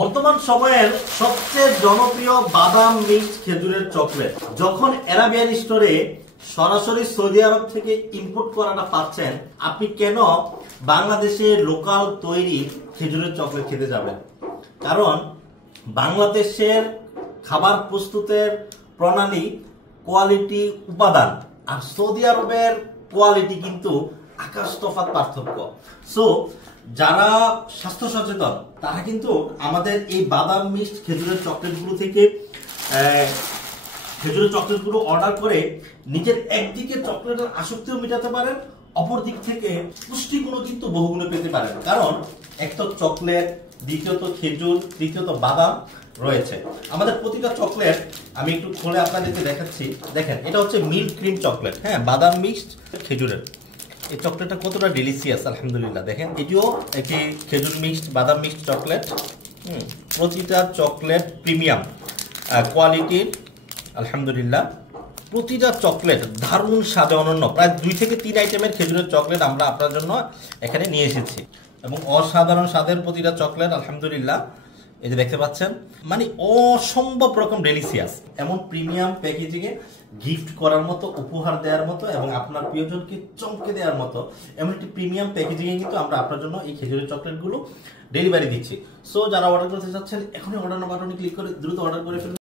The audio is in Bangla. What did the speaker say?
বর্তমান সময়ের সবচেয়ে জনপ্রিয় বাদাম মিক্সড খেজুরের চকলেট যখন অ্যারাবিয়ান স্টোরে সরাসরি সৌদি আরব থেকে ইম্পোর্ট করাটা পাচ্ছেন, আপনি কেন বাংলাদেশে লোকাল তৈরি খেজুরের চকলেট খেতে যাবেন? কারণ বাংলাদেশের খাবার প্রস্তুতের প্রণালী, কোয়ালিটি, উপাদান আর সৌদি আরবের কোয়ালিটি কিন্তু আকাশ তফাৎ পার্থক্য। সো যারা স্বাস্থ্য সচেতন তারা কিন্তু আমাদের এই বাদাম মিক্সড খেজুরের চকলেটগুলো থেকে খেজুরের চকলেটগুলো অর্ডার করে নিজের একদিকে চকলেটের আসক্তিও মেটাতে পারেন, অপর দিক থেকে পুষ্টিগুলো কিন্তু বহুগুণে পেতে পারেন। কারণ এক তো চকলেট, দ্বিতীয়ত খেজুর, তৃতীয়ত বাদাম রয়েছে আমাদের প্রতিটা চকলেট। আমি একটু খুলে আপনাদেরকে দেখাচ্ছি। দেখেন, এটা হচ্ছে মিল্ক ক্রিম চকলেট, হ্যাঁ, বাদাম মিক্সড খেজুরের। এই চকলেটটা কতটা ডেলিসিয়াস, আলহামদুলিল্লাহ। দেখেন, এটিও একটি খেজুর মিক্সড বাদাম মিক্সড চকলেট। প্রতিটা চকলেট প্রিমিয়াম কোয়ালিটির, আলহামদুলিল্লাহ। প্রতিটা চকলেট দারুণ স্বাদে অনন্য। প্রায় 2 থেকে 3 আইটেমের খেজুরের চকলেট আমরা আপনার জন্য এখানে নিয়ে এসেছি এবং অসাধারণ স্বাদের প্রতিটা চকলেট, আলহামদুলিল্লাহ। এই যে দেখতে পাচ্ছেন, মানে অসম্ভব রকম ডেলিসিয়াস। এমন প্রিমিয়াম প্যাকেজিংয়ে গিফট করার মতো, উপহার দেওয়ার মতো এবং আপনার প্রিয়জনকে চমকে দেওয়ার মতো এমন একটি প্রিমিয়াম প্যাকেজিংয়ে কিন্তু আমরা আপনার জন্য এই খেজুরের চকলেটগুলো ডেলিভারি দিচ্ছি। সো যারা অর্ডার করতে চাচ্ছেন, এখনই অর্ডার বাটনে ক্লিক করে দ্রুত অর্ডার করে ফেলুন।